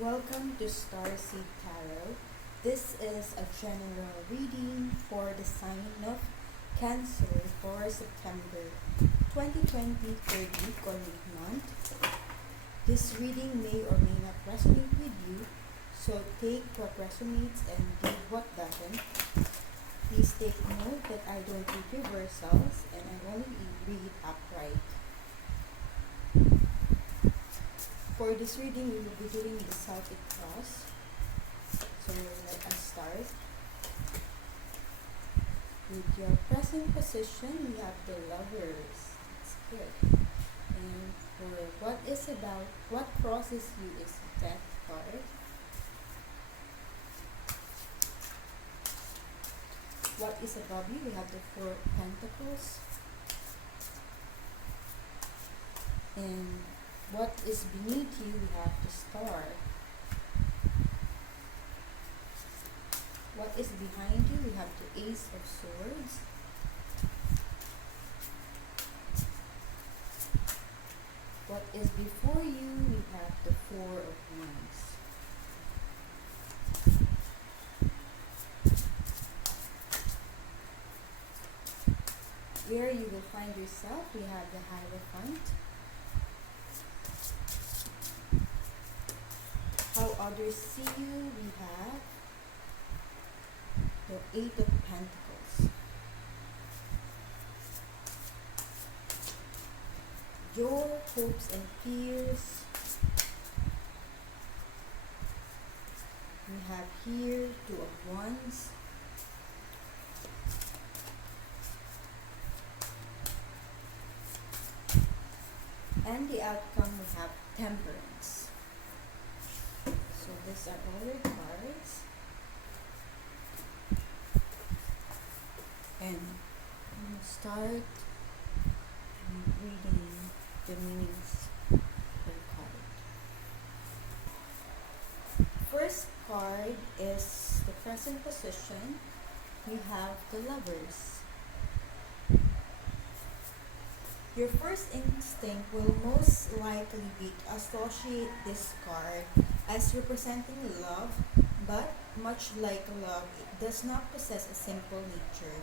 Welcome to Starseed Tarot. This is a general reading for the sign of Cancer for September 2020 third week or mid-month. This reading may or may not resonate with you, so take what resonates and leave what doesn't. Please take note that I don't read reversals and I only read upright. For this reading, we will be doing the Celtic Cross. So let us start. With your present position, we have the Lovers. That's good. And for what crosses you is Death card. What is above you? We have the Four of Pentacles. And what is beneath you? We have the Star. What is behind you? We have the Ace of Swords. What is before you? We have the Four of Wands. Where you will find yourself, we have the Hierophant. How others see you, we have the Eight of Pentacles. Your hopes and fears. We have here Two of Wands. And the outcome, we have Temperance. So these are all your cards. And we'll start reading the meanings per card. First card is the present position. We have the Lovers. Your first instinct will most likely be to associate this card as representing love, but much like love, it does not possess a simple nature.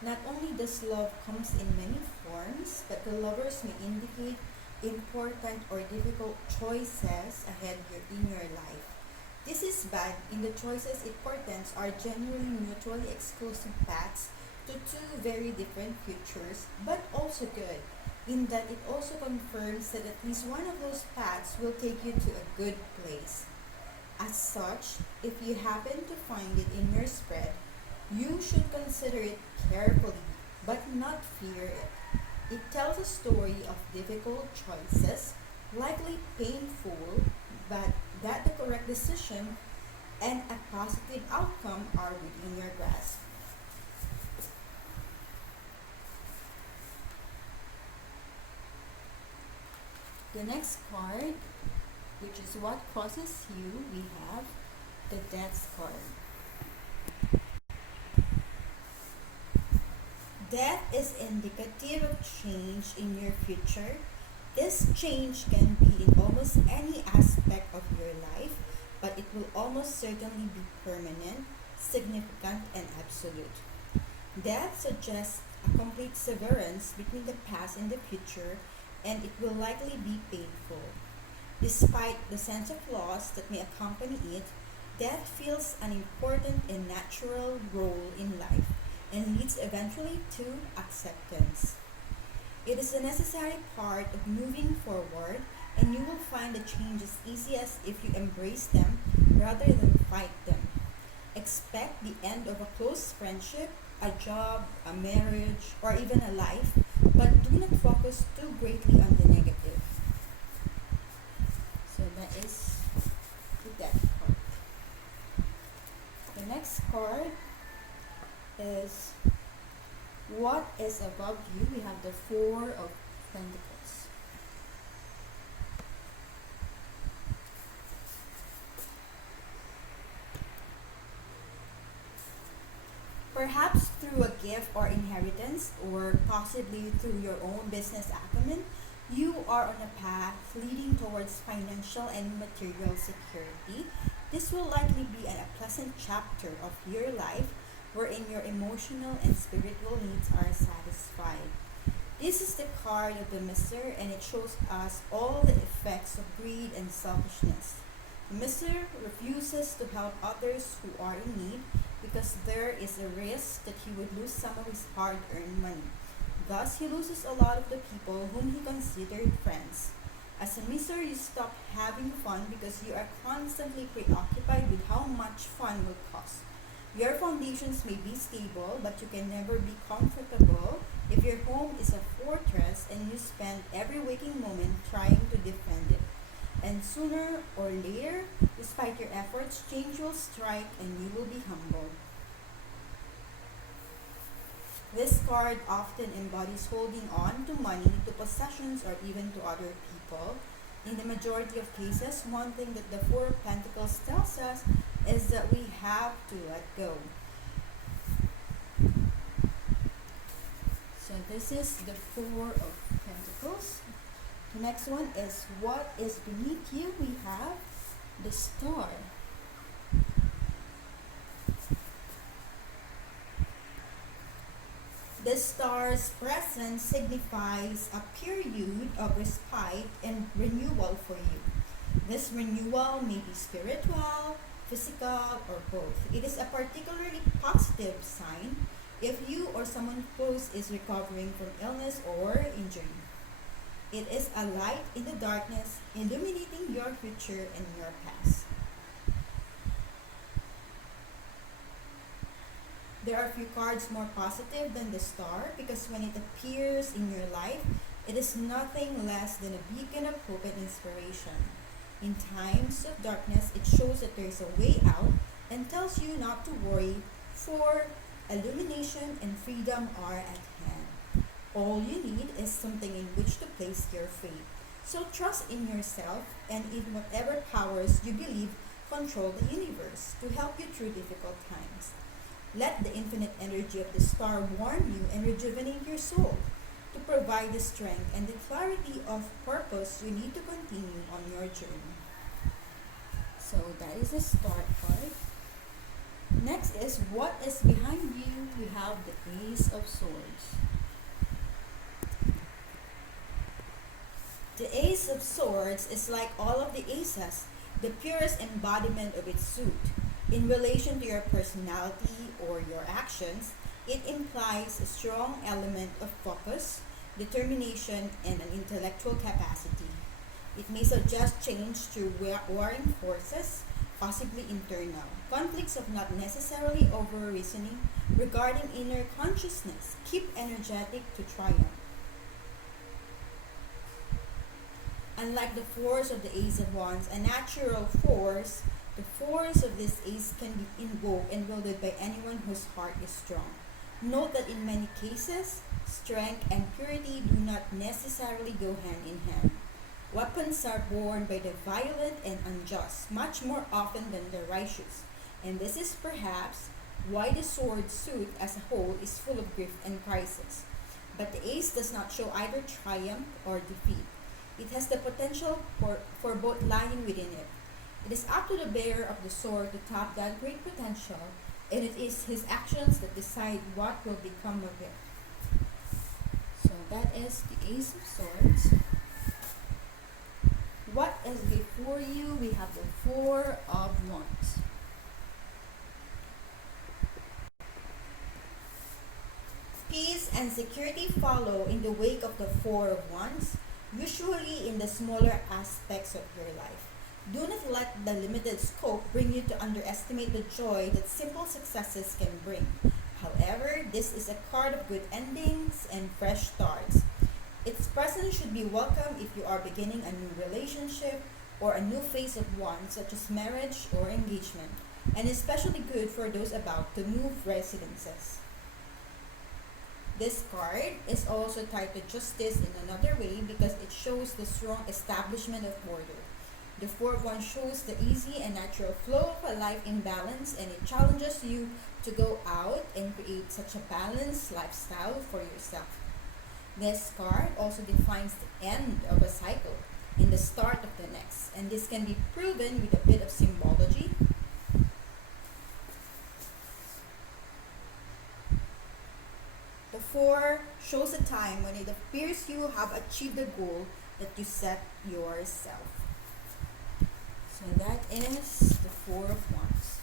Not only does love comes in many forms, but the Lovers may indicate important or difficult choices ahead in your life. This is bad in the choices it portends are generally mutually exclusive paths to two very different futures, but also good, in that it also confirms that at least one of those paths will take you to a good place. As such, if you happen to find it in your spread, you should consider it carefully, but not fear it. It tells a story of difficult choices, likely painful, but that the correct decision and a positive outcome are within your grasp. The next card, which is what crosses you, we have the Death card. Death is indicative of change in your future. This change can be in almost any aspect of your life, but it will almost certainly be permanent, significant, and absolute. Death suggests a complete severance between the past and the future, and it will likely be painful. Despite the sense of loss that may accompany it, death fills an important and natural role in life and leads eventually to acceptance. It is a necessary part of moving forward, and you will find the changes easiest if you embrace them rather than fight them. Expect the end of a close friendship, a job, a marriage, or even a life, but do not focus too greatly on the negative. So that is the Death card. The next card is what is above you. We have the Four of Pentacles. Perhaps through a gift or inheritance, or possibly through your own business acumen, you are on a path leading towards financial and material security. This will likely be a pleasant chapter of your life wherein your emotional and spiritual needs are satisfied. This is the card of the Mister, and it shows us all the effects of greed and selfishness. The Mister refuses to help others who are in need because there is a risk that he would lose some of his hard earned money. Thus, he loses a lot of the people whom he considered friends. As a Mister, you stop having fun because you are constantly preoccupied with how much fun will cost. Your foundations may be stable, but you can never be comfortable if your home is a fortress and you spend every waking moment trying to defend it. And sooner or later, despite your efforts, change will strike and you will be humbled. This card often embodies holding on to money, to possessions, or even to other people. In the majority of cases, one thing that the Four of Pentacles tells us is that we have to let go. So this is the Four of Pentacles. The next one is what is beneath you. We have the Star. The star's presence signifies a period of respite and renewal for you. This renewal may be spiritual, physical, or both. It is a particularly positive sign if you or someone close is recovering from illness or injury. It is a light in the darkness, illuminating your future and your past. There are few cards more positive than the star because when it appears in your life, it is nothing less than a beacon of hope and inspiration. In times of darkness, it shows that there is a way out and tells you not to worry, for illumination and freedom are at hand. All you need is something in which to place your faith. So trust in yourself and in whatever powers you believe control the universe to help you through difficult times. Let the infinite energy of the star warm you and rejuvenate your soul to provide the strength and the clarity of purpose you need to continue on your journey. So that is the star card. Next is what is behind you. We have the Ace of Swords. The Ace of Swords is like all of the aces, the purest embodiment of its suit. In relation to your personality or your actions, it implies a strong element of focus, determination, and an intellectual capacity. It may suggest change through warring forces, possibly internal. Conflicts of not necessarily over reasoning regarding inner consciousness. Keep energetic to triumph. Unlike the force of the Ace of Wands, a natural force, the force of this ace can be invoked and wielded by anyone whose heart is strong. Note that in many cases, strength and purity do not necessarily go hand in hand. Weapons are borne by the violent and unjust, much more often than the righteous. And this is perhaps why the sword suit as a whole is full of grief and crisis. But the ace does not show either triumph or defeat. It has the potential for both lying within it. It is up to the bearer of the sword to tap that great potential, and it is his actions that decide what will become of it. So that is the Ace of Swords. What is before you? We have the Four of Wands. Peace and security follow in the wake of the Four of Wands, usually in the smaller aspects of your life. Do not let the limited scope bring you to underestimate the joy that simple successes can bring. However, this is a card of good endings and fresh starts. Its presence should be welcome if you are beginning a new relationship or a new phase of one, such as marriage or engagement, and especially good for those about to move residences. This card is also tied to justice in another way because it shows the strong establishment of order. The fourth one shows the easy and natural flow of a life in balance, and it challenges you to go out and create such a balanced lifestyle for yourself. This card also defines the end of a cycle and the start of the next, and this can be proven with a bit of symbology. The 4 shows a time when it appears you have achieved the goal that you set yourself. So that is the 4 of Wands.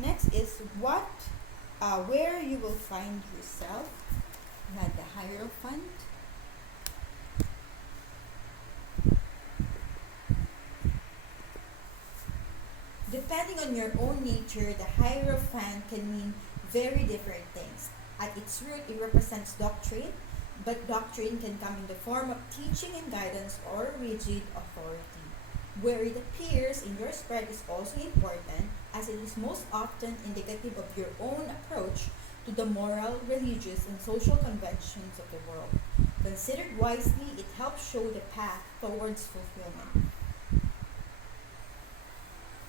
Next is where you will find yourself. You had the Hierophant. Depending on your own nature, the Hierophant can mean very different things. At its root, it represents doctrine, but doctrine can come in the form of teaching and guidance or rigid authority. Where it appears in your spread is also important, as it is most often indicative of your own approach to the moral, religious, and social conventions of the world. Considered wisely, it helps show the path towards fulfillment.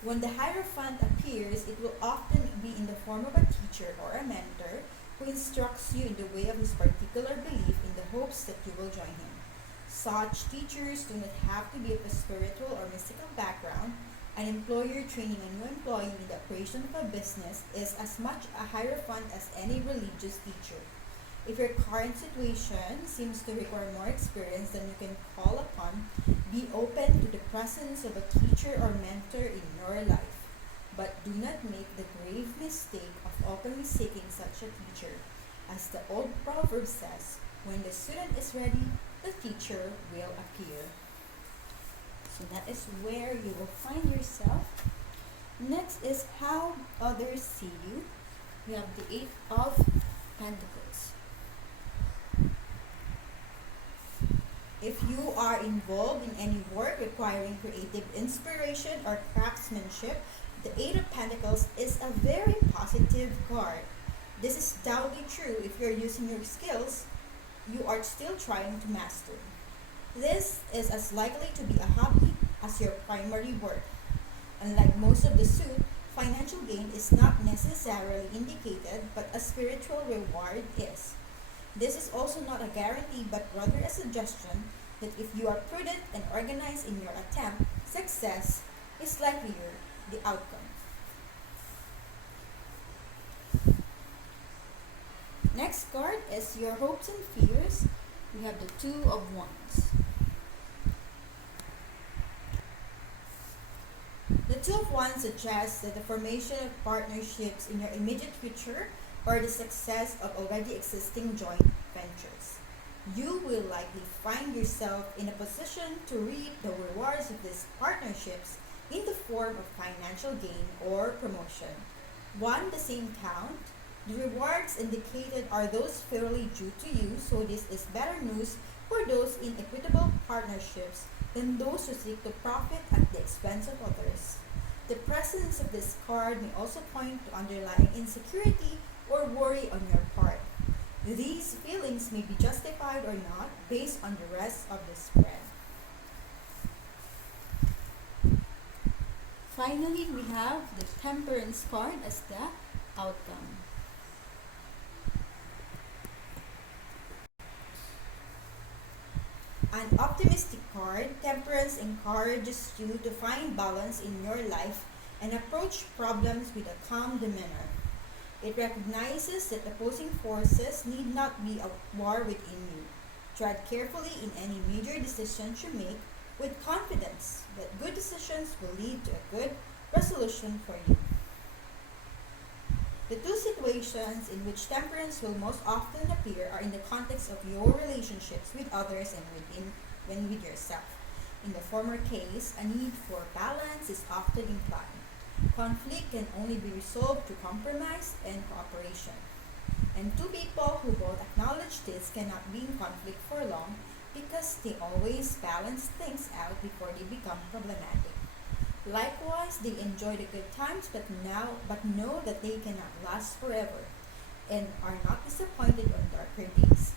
When the Hierophant appears, it will often be in the form of a teacher or a mentor who instructs you in the way of his particular belief in the hopes that you will join him. Such teachers do not have to be of a spiritual or mystical background. An employer training a new employee in the operation of a business is as much a Hierophant as any religious teacher. If your current situation seems to require more experience than you can call upon, be open to the presence of a teacher or mentor in your life. But do not make the grave mistake of openly seeking such a teacher. As the old proverb says, when the student is ready, the teacher will appear. So that is where you will find yourself. Next is how others see you. We have the 8 of Pentacles. If you are involved in any work requiring creative inspiration or craftsmanship, the 8 of Pentacles is a very positive card. This is doubly true if you're using your skills you are still trying to master. This is as likely to be a hobby as your primary work. Unlike most of the suit, financial gain is not necessarily indicated, but a spiritual reward is. This is also not a guarantee, but rather a suggestion that if you are prudent and organized in your attempt, success is likelier the outcome. Next card is your hopes and fears. We have the 2 of Wands. The 2 of Wands suggests that the formation of partnerships in your immediate future or the success of already existing joint ventures. You will likely find yourself in a position to reap the rewards of these partnerships in the form of financial gain or promotion. One the same count, the rewards indicated are those fairly due to you, so this is better news for those in equitable partnerships than those who seek to profit at the expense of others. The presence of this card may also point to underlying insecurity or worry on your part. These feelings may be justified or not based on the rest of the spread. Finally, we have the Temperance card as the outcome. An optimistic card, Temperance encourages you to find balance in your life and approach problems with a calm demeanor. It recognizes that opposing forces need not be at war within you. Tread carefully in any major decisions you make with confidence that good decisions will lead to a good resolution for you. The 2 situations in which temperance will most often appear are in the context of your relationships with others and with yourself. In the former case, a need for balance is often implied. Conflict can only be resolved through compromise and cooperation. And 2 people who both acknowledge this cannot be in conflict for long because they always balance things out before they become problematic. Likewise, they enjoy the good times but know that they cannot last forever and are not disappointed on darker days.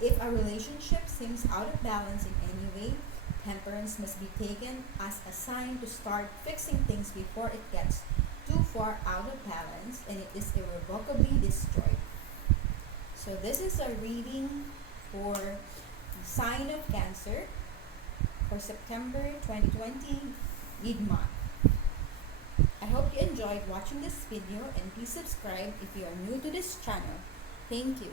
If a relationship seems out of balance in any way, temperance must be taken as a sign to start fixing things before it gets too far out of balance and it is irrevocably destroyed. So this is a reading for sign of Cancer for September 2020 mid-month. I hope you enjoyed watching this video and please subscribe if you are new to this channel. Thank you.